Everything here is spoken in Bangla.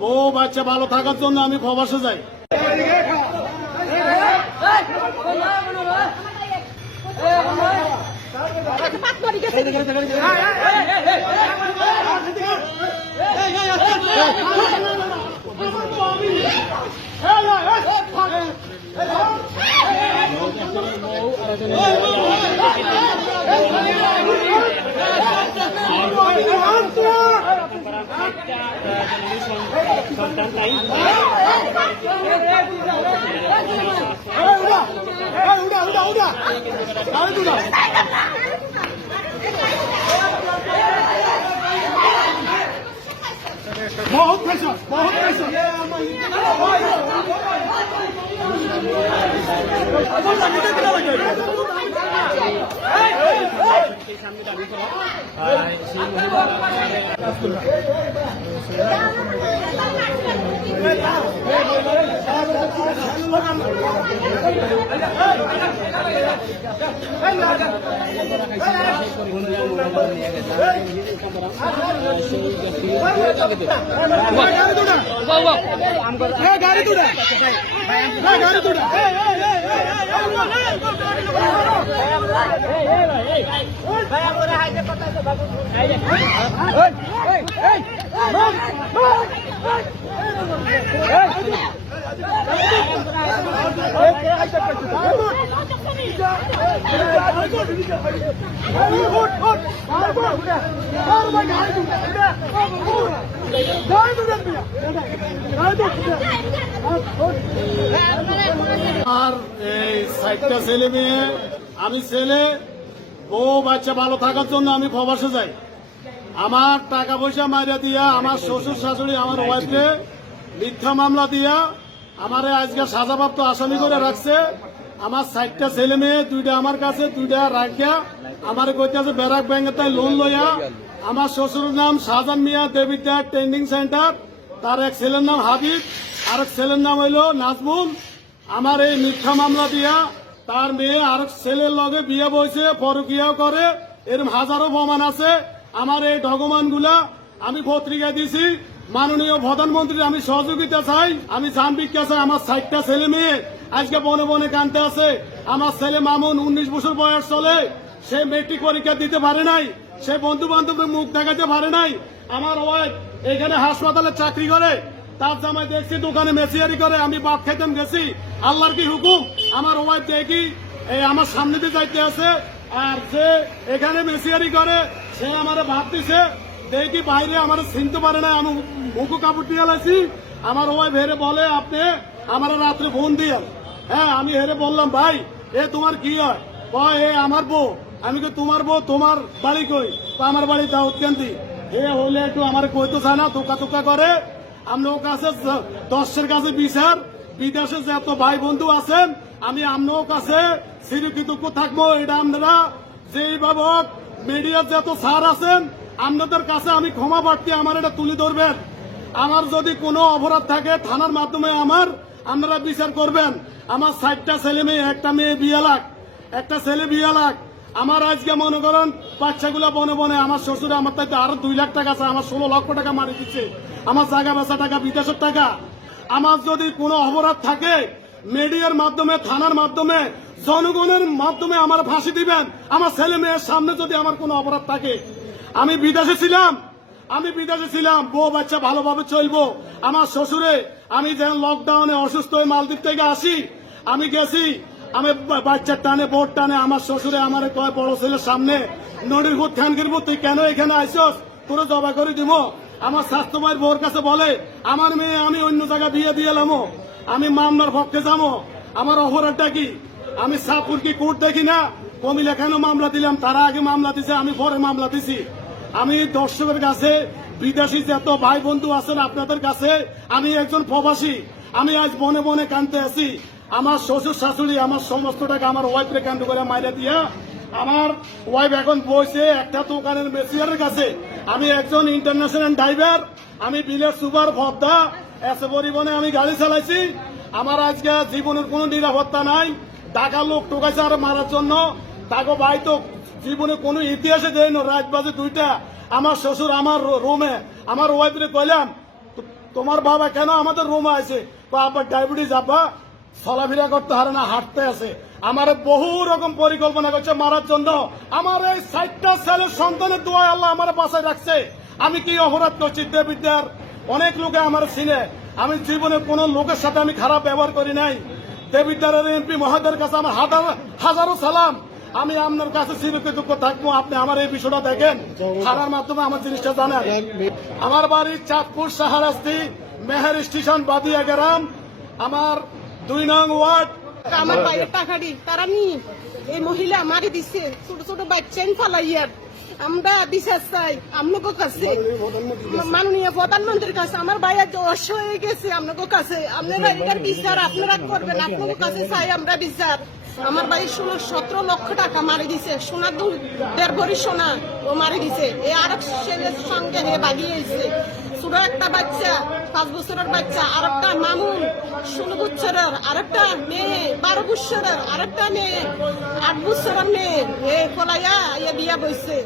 বউ বাচ্চা ভালো থাকার জন্য আমি প্রবাসে যাই। बहुत पैसा बहुत पैसा गाड़ी तुड़ा गाड़ी तुड़ा আর এই সাইটটা ছেলে মেয়ে আমি ছেলে বউ বাচ্চা ভালো থাকার জন্য আমি প্রবাসে যাই। আমার টাকা পয়সা মাইরা দিয়া আমার শ্বশুর শাশুড়ি আমার ওয়াইফকে মিথ্যা মামলা দিয়া আমারে আজকে সাজাপ্রাপ্ত আসামি করে রাখছে। আমার সাইটটা ছেলে মেয়ে দুইটা আমার কাছে দুইটা রাখিয়া আমার কইতেছে ব্যারাক ব্যাংকে তাই লোন লইয়া। আমার শ্বশুরের নাম শাহজাহান মিয়া দেবিদ্যা ট্রেনিং সেন্টার, তার এক ছেলের নাম হাবিব আর এক ছেলের নাম হইল নাজমুল। আমার এই মিথ্যা মামলা দিয়া তার মেয়ে আরেক ছেলের লগে বিয়ে বইছে, পরকিয়াও করে, এরকম হাজারো প্রমাণ আছে। আমার এই ডকুমেন্টগুলা আমি পত্রিকায় দিছি। মাননীয় প্রধানমন্ত্রীর আমি সহযোগিতা চাই, আমি জান ভিক্ষা চাই। আমার 60টা ছেলে মেয়ে আজকে বনে বনে কানতে আছে। আমার ছেলে মামুন 19 বছর বয়স চলে, সে মেট্রিক পরীক্ষা দিতে পারে নাই, সে বন্ধু বান্ধবের মুখ দেখাতে পারে নাই। আমার ওয়াইফ এখানে হাসপাতালে চাকরি করে, তার জামাই দেখছি দোকানে মেসিয়ারি করে, আমি ভাত খাইতাম গেছি। আল্লাহর কি হুকুম, আমার ওয়াইফ দেখি এই আমার সামনে দিয়ে যাইতে আছে, আর সে এখানে মেসিয়ারি করে, সে আমার ভাত দিছে দেখি বাইরে আমার চিনতে পারে না। আমি মুখো কাপড় দিয়ে লাইছি। আমার ওয়াইফ হেরে বলে আপনি আমার রাত্রে ফোন দিয়ে। হ্যাঁ, আমি হেরে বললাম ভাই এ তোমার কি হয়? এ আমার বউ। আমি কি তোমার বউ, তোমার বাড়ি কই? আমার বাড়ি দাউদ কান্দি। এ হলে একটু আমার কইতে চায় না, তোকা তোকা করে। আপনার কাছে 10-এর কাছে বিচার, বিদেশে যত ভাই বন্ধু আছেন আমি আপনার কাছে চিরকৃতজ্ঞ থাকবো। এটা আপনারা যেইভাবে মিডিয়ার যত স্যার আছেন আপনাদের কাছে আমি ক্ষমা প্রার্থী, আমার এটা তুলে ধরবেন। আমার যদি কোনো অপরাধ থাকে থানার মাধ্যমে আমার আপনারা বিচার করবেন। আমার 60টা ছেলে মেয়ে, একটা মেয়ে 20 লাখ, একটা ছেলে 20 লাখ। আমার আজকে মনে করেন বাচ্চাগুলা বনে বনে, আমার শ্বশুরে আমার তাইতে আরো 2 লাখ টাকা আছে, আমার 16 লক্ষ টাকা মারি দিচ্ছে, আমার জায়গা বেচা টাকা, বিদেশের টাকা। আমার যদি কোনো অপরাধ থাকে মিডিয়ার মাধ্যমে, থানার মাধ্যমে, জনগণের মাধ্যমে আমার ফাঁসি দিবেন। আমার ছেলে মেয়ের সামনে যদি আমার কোনো অপরাধ থাকে, আমি বিদেশে ছিলাম, বউ বাচ্চা ভালোভাবে চলবো। আমার শ্বশুরে আমি যেন লকডাউনে অসুস্থ হয়ে মালদ্বীপ থেকে আসি, আমি গেছি, আমি বাচ্চার টানে বোট টানে আমার শ্বশুরে আমার কয় বড় ছেলের সামনে নদীর ভূত খ্যান করবো, তুই কেন এখানে আইসস, তোরা জবা করে দিব। আমার স্বাস্থ্য মায়ের বউর কাছে বলে আমার মেয়ে আমি অন্য জায়গায় বিয়ে দিয়ে এলাম, আমি মামলার পক্ষে যাবো। আমার অপরাধটা কি? আমি সাপুর কি কোর্ট দেখি না? কমিলা কেন মামলা দিলাম? তারা আগে মামলা দিছে, আমি পরে মামলা দিছি। আমি দর্শকের কাছে, বিদেশি যত ভাই বন্ধু আছেন আপনাদের কাছে আমি একজন প্রবাসী, আমি আজ বনে বনে কানতে আছি। আমার শ্বশুর শাশুড়ি আমার সমস্ত টাকা আমার ওয়াইফরে কান্ড করে মাইরা দিয়া, আমার ওয়াইফ এখন বসে একটা দোকানের মেসিয়ারের কাছে। আমি একজন ইন্টারন্যাশনাল ড্রাইভার, আমি বিলের সুপার ভদ্দা, এসে পরিবহনে আমি গাড়ি চালাইছি। আমার আজকে জীবনের কোনো নিরাপত্তা নাই। টাকা লোক টোকাইছে আর মারার জন্য, তাকে ভাই তো জীবনে কোনো ইতিহাসে দেয় না। রাত বাজে 2টা, আমার শ্বশুর আমার রুমে, আমার ওয়াইফরে কইলাম তোমার বাবা কেন আমাদের রুমে আছে? আব্বা ডায়াবেটিস, আব্বা চলাফেরা করতে পারে না, হাঁটতে আছে। আমার বহু রকম পরিকল্পনা করছে মারার জন্য। আমার এই 60টা ছেলের সন্তানের দোয়া আল্লাহ আমার বাসায় রাখছে। আমি কি অপরাধ করছি? দেবিদ্যার অনেক লোকে আমার চিনে, আমি জীবনে কোনো লোকের সাথে আমি খারাপ ব্যবহার করি নাই। দেবিদ্যারের এমপি মহোদয়ের কাছে আমার হাজারো সালাম। আমি আপনার কাছে চিরকৃতজ্ঞ থাকবো। আপনি আমার এই বিষয়টা দেখেন, থানার মাধ্যমে আমার জিনিসটা জানেন। আমার বাড়ি চাঁদপুর শাহরাস্তি মেহের স্টেশন বাদিয়া গ্রাম, আমার 2 নং ওয়ার্ড। আমার বাইরে টাকা দি তারা নি এই মহিলা মারি দিছে, ছোট ছোট বাচ্চা ফালাইয়ার। আমরা বিচার চাই আপনাদের কাছে, মাননীয় প্রধানমন্ত্রীর কাছে। আমার ভাইয়া দোষ হয়ে গেছে আপনাদের কাছে, আপনারা এটার বিচার আপনারা করবেন। আপনাদের কাছে চাই আমরা বিচার। আমার ভাই 17 লক্ষ টাকা মারি দিছে, সোনা 1.5 ভরি সোনা ও মারি দিছে। এই আর ছেলের সঙ্গে বাগিয়েছে। ছোট একটা বাচ্চা, 5 বছরের বাচ্চা, আর একটা মামুন 16 বছরের, আরেকটা মেয়ে 12 বছরের, আরেকটা মেয়ে 8 বছরের মেয়ে। এ কলাইয়া বিয়া বইছে।